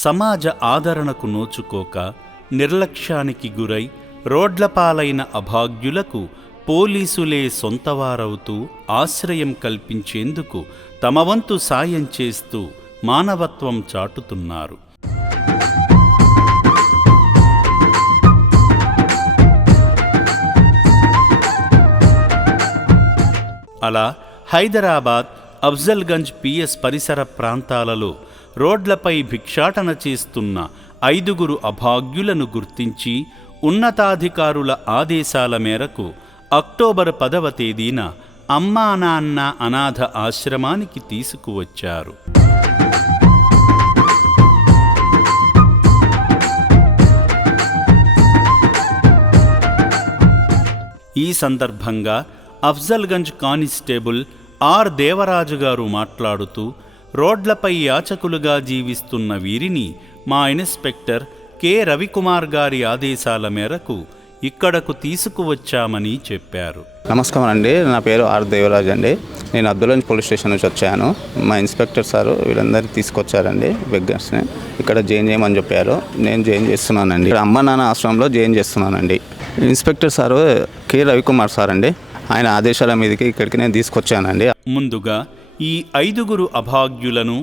సమాజ ఆదరణకు నోచుకోక నిర్లక్ష్యానికి గురై రోడ్లపాలైన అభాగ్యులకు పోలీసులే సొంతవారవుతూ ఆశ్రయం కల్పించేందుకు తమ వంతు సాయం చేస్తూ మానవత్వం చాటుతున్నారు. అలా హైదరాబాద్ అఫ్జల్గంజ్ పిఎస్ పరిసర ప్రాంతాలలో రోడ్లపై భిక్షాటన చేస్తున్న 5 అభాగ్యులను గుర్తించి ఉన్నతాధికారుల ఆదేశాల మేరకు అక్టోబర్ 10వ తేదీన అమ్మా నాన్న అనాథ ఆశ్రమానికి తీసుకువచ్చారు. ఈ సందర్భంగా అఫ్జల్గంజ్ కానిస్టేబుల్ ఆర్ దేవరాజు గారు మాట్లాడుతూ, రోడ్లపై యాచకులుగా జీవిస్తున్న వీరిని మా ఇన్స్పెక్టర్ కె రవికుమార్ గారి ఆదేశాల మేరకు ఇక్కడకు తీసుకువచ్చామని చెప్పారు. నమస్కారం అండి, నా పేరు ఆర్ దేవరాజ్ అండి. నేను అఫ్జల్గంజ్ పోలీస్ స్టేషన్ నుంచి వచ్చాను. మా ఇన్స్పెక్టర్ సారు వీళ్ళందరినీ తీసుకొచ్చారండి, బెగ్గర్స్ని. ఇక్కడ జాయిన్ చేయమని చెప్పారు. నేను జాయిన్ చేస్తున్నానండి. ఇక్కడ అమ్మ నాన్న ఆశ్రమంలో జాయిన్ చేస్తున్నానండి. Inspector sir K Ravikumar sir అండి. ఆయన ఆదేశాల మీదకి ఇక్కడికి నేను తీసుకొచ్చానండి. ముందుగా ఈ 5 అభాగ్యులను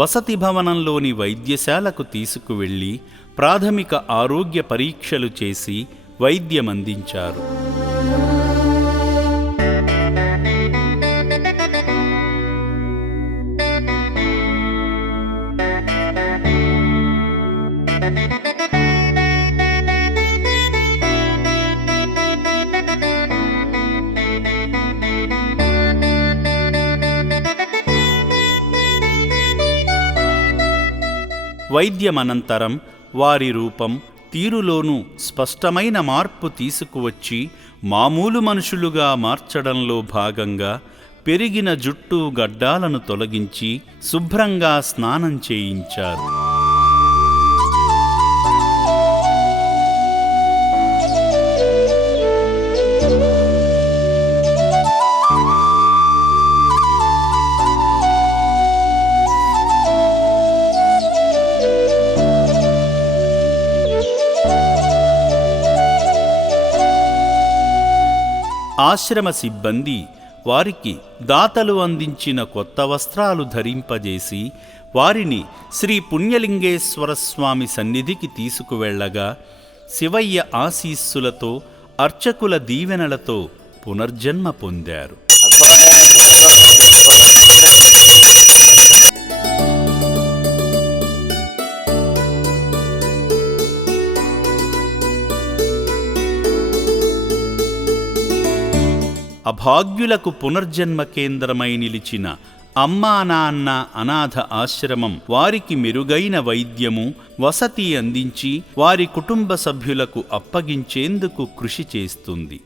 వసతి భవనంలోని వైద్యశాలకు తీసుకువెళ్లి ప్రాథమిక ఆరోగ్య పరీక్షలు చేసి వైద్యమందించారు. వైద్యమనంతరం వారి రూపం, తీరులోనూ స్పష్టమైన మార్పు తీసుకువచ్చి మామూలు మనుషులుగా మార్చడంలో భాగంగా పెరిగిన జుట్టు గడ్డాలను తొలగించి శుభ్రంగా స్నానం చేయించారు. ఆశ్రమ సిబ్బంది వారికి దాతలు అందించిన కొత్త వస్త్రాలు ధరింపజేసి వారిని శ్రీ పుణ్యలింగేశ్వర స్వామి సన్నిధికి తీసుకువెళ్లగా శివయ్య ఆశీస్సులతో, అర్చకుల దీవెనలతో పునర్జన్మ పొందారు. అభాగ్యులకు పునర్జన్మ కేంద్రమై నిలిచిన అమ్మా నాన్న అనాథ ఆశ్రమం వారికి మెరుగైన వైద్యము, వసతి అందించి వారి కుటుంబ సభ్యులకు అప్పగించేందుకు కృషి చేస్తుంది.